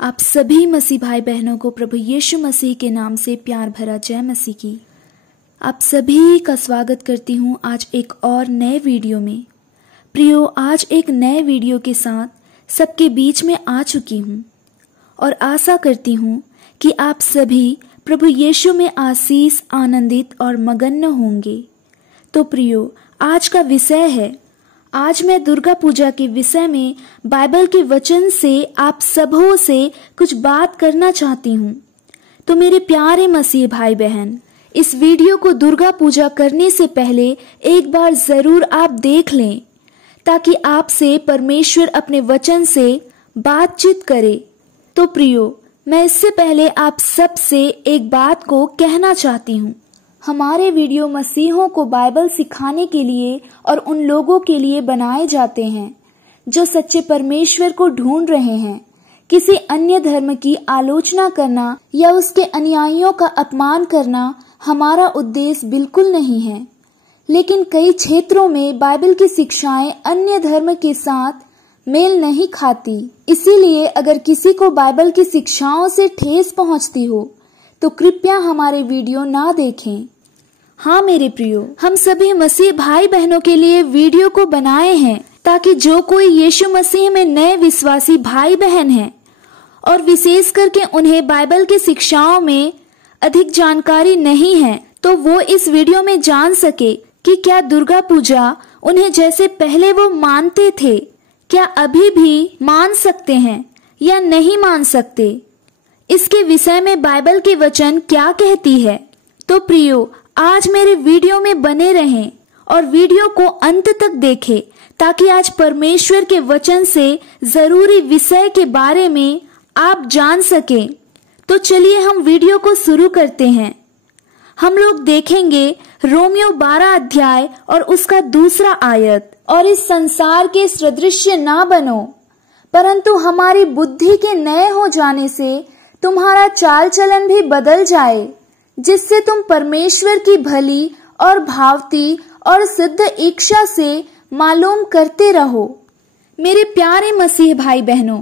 आप सभी मसीह भाई बहनों को प्रभु यीशु मसीह के नाम से प्यार भरा जय मसीह की। आप सभी का स्वागत करती हूँ आज एक और नए वीडियो में। प्रियो, आज एक नए वीडियो के साथ सबके बीच में आ चुकी हूँ और आशा करती हूँ कि आप सभी प्रभु यीशु में आशीष, आनंदित और मगन होंगे। तो प्रियो, आज का विषय है, आज मैं दुर्गा पूजा के विषय में बाइबल के वचन से आप सबों से कुछ बात करना चाहती हूँ। तो मेरे प्यारे मसीह भाई बहन, इस वीडियो को दुर्गा पूजा करने से पहले एक बार जरूर आप देख लें, ताकि आपसे परमेश्वर अपने वचन से बातचीत करे। तो प्रियो, मैं इससे पहले आप सब से एक बात को कहना चाहती हूँ। हमारे वीडियो मसीहों को बाइबल सिखाने के लिए और उन लोगों के लिए बनाए जाते हैं जो सच्चे परमेश्वर को ढूंढ रहे हैं। किसी अन्य धर्म की आलोचना करना या उसके अनुयायियों का अपमान करना हमारा उद्देश्य बिल्कुल नहीं है, लेकिन कई क्षेत्रों में बाइबल की शिक्षाएं अन्य धर्म के साथ मेल नहीं खाती। इसीलिए अगर किसी को बाइबल की शिक्षाओं से ठेस पहुंचती हो तो कृपया हमारे वीडियो ना देखें। हाँ मेरे प्रियो, हम सभी मसीह भाई बहनों के लिए वीडियो को बनाए हैं ताकि जो कोई यीशु मसीह में नए विश्वासी भाई बहन हैं और विशेष करके उन्हें बाइबल की शिक्षाओं में अधिक जानकारी नहीं है, तो वो इस वीडियो में जान सके कि क्या दुर्गा पूजा उन्हें जैसे पहले वो मानते थे, क्या अभी भी मान सकते हैं या नहीं मान सकते। इसके विषय में बाइबल के वचन क्या कहती है। तो प्रियो, आज मेरे वीडियो में बने रहें और वीडियो को अंत तक देखें, ताकि आज परमेश्वर के वचन से जरूरी विषय के बारे में आप जान सकें। तो चलिए हम वीडियो को शुरू करते हैं। हम लोग देखेंगे रोमियो 12 अध्याय और उसका 2 आयत। और इस संसार के सदृश्य ना बनो, परंतु हमारी बुद्धि के नए हो जाने से तुम्हारा चाल चलन भी बदल जाए, जिससे तुम परमेश्वर की भली और भावती और सिद्ध इच्छा से मालूम करते रहो। मेरे प्यारे मसीह भाई बहनों,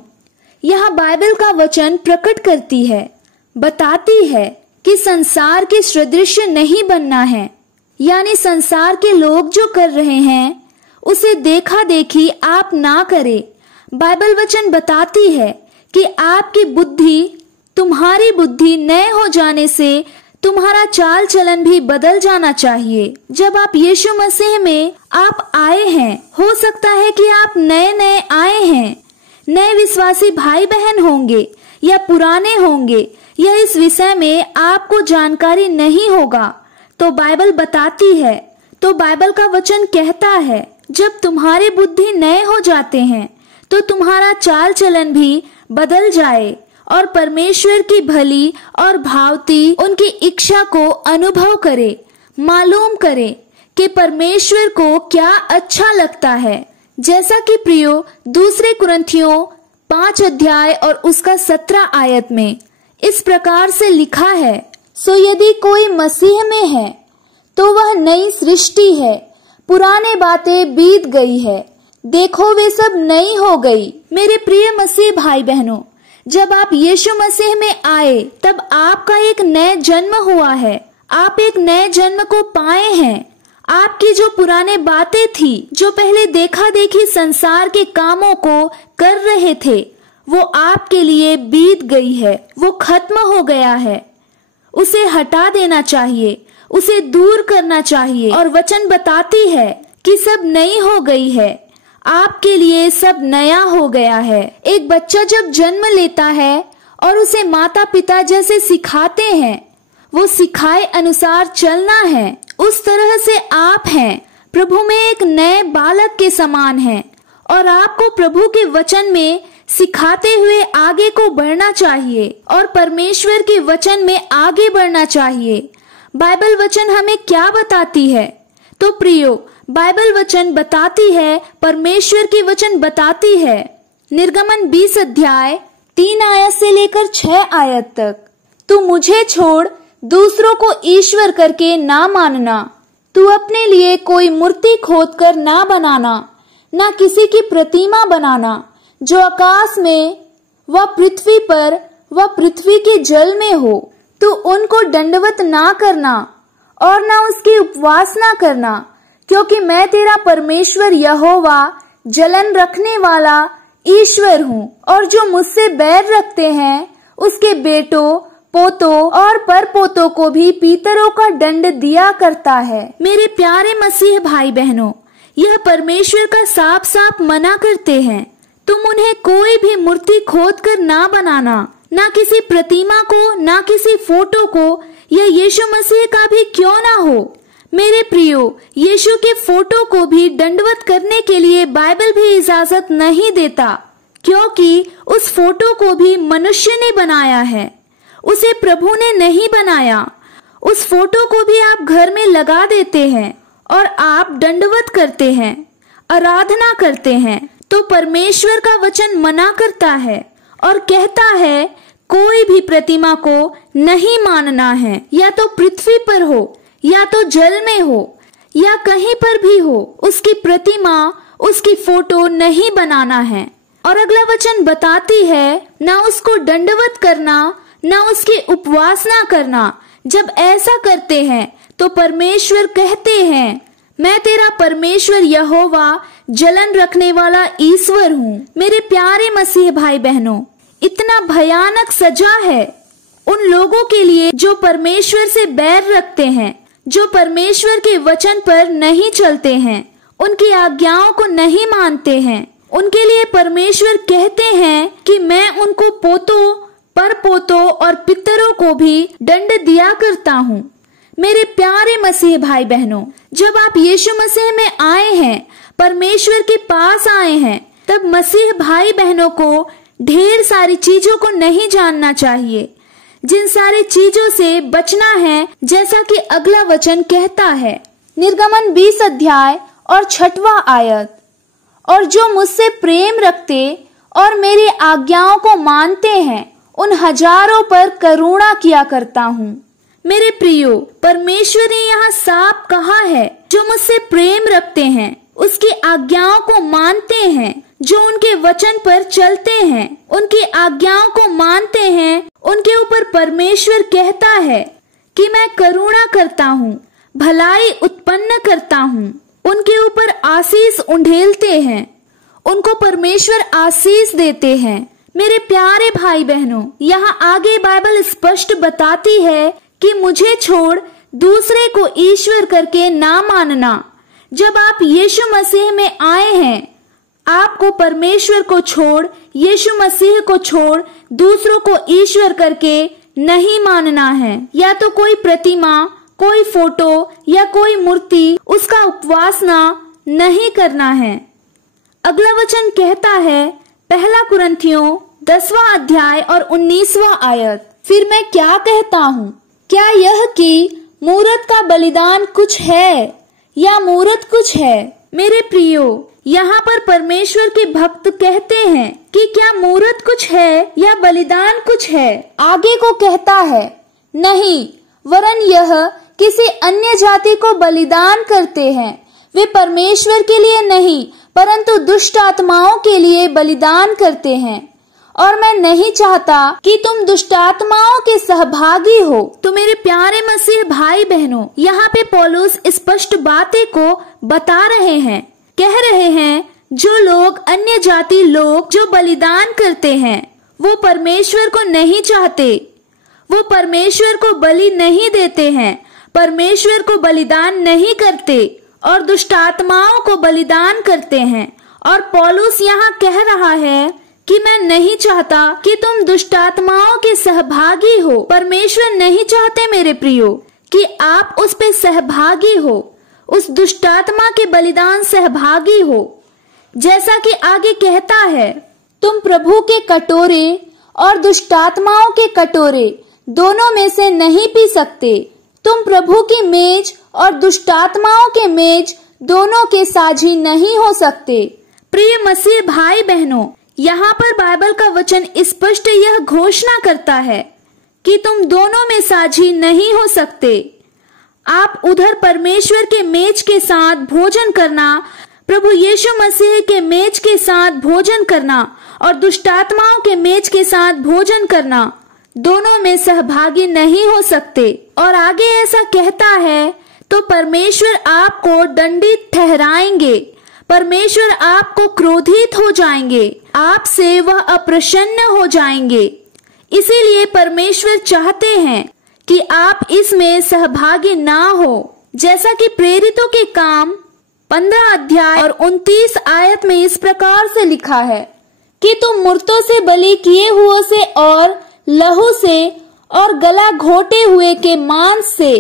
यहाँ बाइबल का वचन प्रकट करती है, बताती है कि संसार के सदृश नहीं बनना है। यानी संसार के लोग जो कर रहे हैं उसे देखा देखी आप ना करें। बाइबल वचन बताती है कि आपकी बुद्धि, तुम्हारी बुद्धि नए हो जाने से तुम्हारा चाल चलन भी बदल जाना चाहिए। जब आप यीशु मसीह में आप आए हैं, हो सकता है कि आप नए नए आए हैं, नए विश्वासी भाई बहन होंगे या पुराने होंगे, या इस विषय में आपको जानकारी नहीं होगा। तो बाइबल बताती है, तो बाइबल का वचन कहता है, जब तुम्हारी बुद्धि नए हो जाते हैं तो तुम्हारा चाल चलन भी बदल जाए और परमेश्वर की भली और भावती उनकी इच्छा को अनुभव करे, मालूम करे कि परमेश्वर को क्या अच्छा लगता है। जैसा कि प्रियो 2 कुरिन्थियों 5 अध्याय और उसका 17 आयत में इस प्रकार से लिखा है, सो यदि कोई मसीह में है तो वह नई सृष्टि है, पुराने बातें बीत गई है, देखो वे सब नई हो गई। मेरे प्रिय मसीह भाई बहनों, जब आप यीशु मसीह में आए तब आपका एक नया जन्म हुआ है। आप एक नए जन्म को पाए हैं। आपकी जो पुराने बातें थी, जो पहले देखा देखी संसार के कामों को कर रहे थे, वो आपके लिए बीत गई है, वो खत्म हो गया है। उसे हटा देना चाहिए, उसे दूर करना चाहिए। और वचन बताती है कि सब नई हो गई है, आपके लिए सब नया हो गया है। एक बच्चा जब जन्म लेता है और उसे माता पिता जैसे सिखाते हैं, वो सिखाए अनुसार चलना है, उस तरह से आप हैं, प्रभु में एक नए बालक के समान हैं और आपको प्रभु के वचन में सिखाते हुए आगे को बढ़ना चाहिए और परमेश्वर के वचन में आगे बढ़ना चाहिए। बाइबल वचन हमें क्या बताती है? तो प्रियो, बाइबल वचन बताती है, परमेश्वर की वचन बताती है, निर्गमन 20 अध्याय 3 आयत से लेकर 6 आयत तक, तू मुझे छोड़ दूसरों को ईश्वर करके ना मानना, तू अपने लिए कोई मूर्ति खोदकर ना बनाना, ना किसी की प्रतिमा बनाना जो आकाश में व पृथ्वी पर व पृथ्वी के जल में हो, तू उनको दंडवत ना करना और ना उसकी उपवास ना करना, क्योंकि मैं तेरा परमेश्वर यहोवा जलन रखने वाला ईश्वर हूँ। और जो मुझसे बैर रखते हैं उसके बेटों, पोतों और परपोतों को भी पीतरों का दंड दिया करता है। मेरे प्यारे मसीह भाई बहनों, यह परमेश्वर का साफ साफ मना करते हैं, तुम उन्हें कोई भी मूर्ति खोद कर ना बनाना, ना किसी प्रतिमा को, ना किसी फोटो को, या यीशु मसीह का भी क्यों ना हो। मेरे प्रियो, यीशु के फोटो को भी दंडवत करने के लिए बाइबल भी इजाजत नहीं देता, क्योंकि उस फोटो को भी मनुष्य ने बनाया है, उसे प्रभु ने नहीं बनाया। उस फोटो को भी आप घर में लगा देते हैं और आप दंडवत करते हैं, आराधना करते हैं। तो परमेश्वर का वचन मना करता है और कहता है कोई भी प्रतिमा को नहीं मानना है, या तो पृथ्वी पर हो, या तो जल में हो, या कहीं पर भी हो, उसकी प्रतिमा, उसकी फोटो नहीं बनाना है। और अगला वचन बताती है ना उसको दंडवत करना, ना उसकी उपवास ना करना। जब ऐसा करते हैं तो परमेश्वर कहते हैं, मैं तेरा परमेश्वर यहोवा जलन रखने वाला ईश्वर हूँ। मेरे प्यारे मसीह भाई बहनों, इतना भयानक सजा है उन लोगों के लिए जो परमेश्वर से बैर रखते हैं, जो परमेश्वर के वचन पर नहीं चलते हैं, उनकी आज्ञाओं को नहीं मानते हैं। उनके लिए परमेश्वर कहते हैं कि मैं उनको पोतों, परपोतों और पितरों को भी दंड दिया करता हूँ। मेरे प्यारे मसीह भाई बहनों, जब आप यीशु मसीह में आए हैं, परमेश्वर के पास आए हैं, तब मसीह भाई बहनों को ढेर सारी चीजों को नहीं जानना चाहिए, जिन सारी चीजों से बचना है, जैसा कि अगला वचन कहता है, निर्गमन 20 अध्याय और 6वां आयत, और जो मुझसे प्रेम रखते और मेरी आज्ञाओं को मानते हैं उन हजारों पर करुणा किया करता हूँ। मेरे प्रियो, परमेश्वर ने यहाँ साफ कहा है, जो मुझसे प्रेम रखते हैं, उसकी आज्ञाओं को मानते हैं, जो उनके वचन पर चलते हैं, उनकी आज्ञाओं को मानते हैं, उनके ऊपर परमेश्वर कहता है कि मैं करुणा करता हूँ, भलाई उत्पन्न करता हूँ, उनके ऊपर आशीष उंडेलते हैं, उनको परमेश्वर आशीष देते हैं। मेरे प्यारे भाई बहनों, यहाँ आगे बाइबल स्पष्ट बताती है कि मुझे छोड़ दूसरे को ईश्वर करके ना मानना। जब आप यीशु मसीह में आए हैं, आपको परमेश्वर को छोड़, यीशु मसीह को छोड़ दूसरों को ईश्वर करके नहीं मानना है, या तो कोई प्रतिमा, कोई फोटो या कोई मूर्ति, उसका उपासना नहीं करना है। अगला वचन कहता है, पहला कुरिन्थियों 10वां अध्याय और 19वां आयत, फिर मैं क्या कहता हूँ, क्या यह कि मूरत का बलिदान कुछ है या मूरत कुछ है? मेरे प्रियो, यहाँ पर परमेश्वर के भक्त कहते हैं कि क्या मूरत कुछ है या बलिदान कुछ है? आगे को कहता है, नहीं, वरन यह किसी अन्य जाति को बलिदान करते हैं। वे परमेश्वर के लिए नहीं परंतु दुष्ट आत्माओं के लिए बलिदान करते हैं, और मैं नहीं चाहता कि तुम दुष्ट आत्माओं के सहभागी हो। तो मेरे प्यारे मसीह भाई बहनों, यहाँ पे पौलुस स्पष्ट बातें को बता रहे हैं, कह रहे हैं जो लोग, अन्य जाति लोग जो बलिदान करते हैं, वो परमेश्वर को नहीं चाहते, वो परमेश्वर को बलि नहीं देते हैं, परमेश्वर को बलिदान नहीं करते और दुष्ट आत्माओं को बलिदान करते हैं। और पौलुस यहाँ कह रहा है कि मैं नहीं चाहता कि तुम दुष्ट आत्माओं के सहभागी हो। परमेश्वर नहीं चाहते मेरे प्रियो कि आप उस पे सहभागी हो, उस दुष्ट आत्मा के बलिदान सहभागी हो। जैसा कि आगे कहता है, तुम प्रभु के कटोरे और दुष्ट आत्माओं के कटोरे दोनों में से नहीं पी सकते। तुम प्रभु की मेज और दुष्ट आत्माओं के मेज दोनों के साझी नहीं हो सकते। प्रिय मसीह भाई बहनों, यहाँ पर बाइबल का वचन स्पष्ट यह घोषणा करता है कि तुम दोनों में साझी नहीं हो सकते। आप उधर परमेश्वर के मेज के साथ भोजन करना, प्रभु यीशु मसीह के मेज के साथ भोजन करना, और दुष्टात्माओं के मेज के साथ भोजन करना दोनों में सहभागी नहीं हो सकते। और आगे ऐसा कहता है, तो परमेश्वर आपको दंडित ठहराएंगे, परमेश्वर आपको क्रोधित हो जाएंगे, आपसे वह अप्रसन्न हो जाएंगे। इसीलिए परमेश्वर चाहते हैं कि आप इसमें सहभागी ना हो। जैसा कि प्रेरितों के काम 15 अध्याय और 29 आयत में इस प्रकार से लिखा है कि तुम मूर्तों से बलि किए हुओं से और लहू से और गला घोटे हुए के मांस से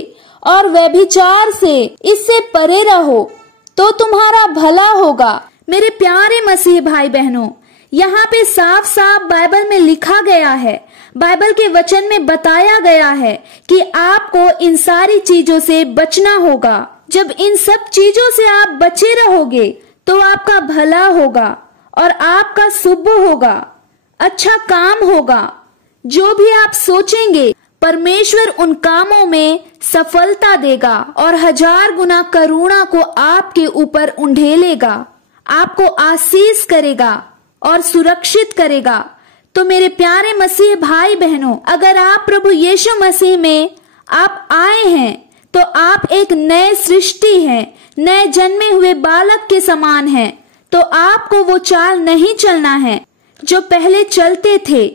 और व्यभिचार से इससे परे रहो तो तुम्हारा भला होगा। मेरे प्यारे मसीह भाई बहनों, यहाँ पे साफ साफ बाइबल में लिखा गया है, बाइबल के वचन में बताया गया है कि आपको इन सारी चीजों से बचना होगा। जब इन सब चीजों से आप बचे रहोगे तो आपका भला होगा और आपका शुभ होगा, अच्छा काम होगा। जो भी आप सोचेंगे परमेश्वर उन कामों में सफलता देगा और 1000 गुना करुणा को आपके ऊपर उंडेलेगा, आपको आशीष करेगा और सुरक्षित करेगा। तो मेरे प्यारे मसीह भाई बहनों, अगर आप प्रभु यीशु मसीह में आप आए हैं तो आप एक नए सृष्टि हैं, नए जन्मे हुए बालक के समान हैं। तो आपको वो चाल नहीं चलना है जो पहले चलते थे,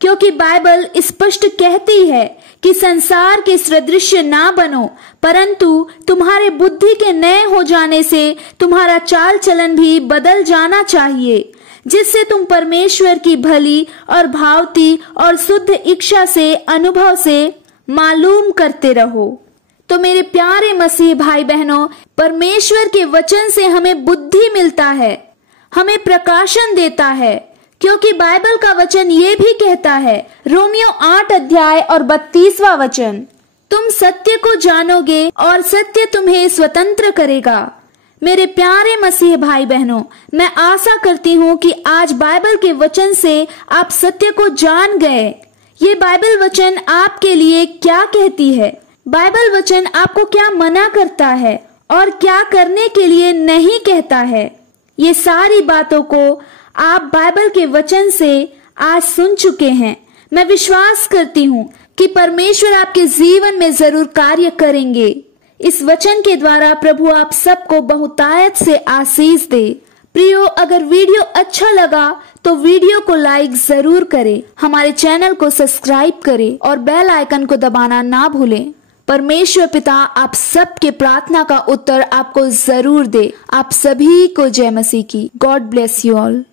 क्योंकि बाइबल स्पष्ट कहती है कि संसार के सदृश ना बनो, परंतु तुम्हारे बुद्धि के नए हो जाने से तुम्हारा चाल चलन भी बदल जाना चाहिए, जिससे तुम परमेश्वर की भली और भावती और शुद्ध इच्छा से अनुभव से मालूम करते रहो। तो मेरे प्यारे मसीह भाई बहनों, परमेश्वर के वचन से हमें बुद्धि मिलता है, हमें प्रकाशन देता है, क्योंकि बाइबल का वचन ये भी कहता है, रोमियो 8 अध्याय और 32वां वचन, तुम सत्य को जानोगे और सत्य तुम्हें स्वतंत्र करेगा। मेरे प्यारे मसीह भाई बहनों, मैं आशा करती हूँ कि आज बाइबल के वचन से आप सत्य को जान गए। ये बाइबल वचन आपके लिए क्या कहती है, बाइबल वचन आपको क्या मना करता है और क्या करने के लिए नहीं कहता है, ये सारी बातों को आप बाइबल के वचन से आज सुन चुके हैं। मैं विश्वास करती हूँ कि परमेश्वर आपके जीवन में जरूर कार्य करेंगे। इस वचन के द्वारा प्रभु आप सबको बहुतायत से आशीष दे। प्रियो, अगर वीडियो अच्छा लगा तो वीडियो को लाइक जरूर करें, हमारे चैनल को सब्सक्राइब करें और बेल आइकन को दबाना ना भूलें। परमेश्वर पिता आप सबके प्रार्थना का उत्तर आपको जरूर दे। आप सभी को जय मसीह की। God bless you all.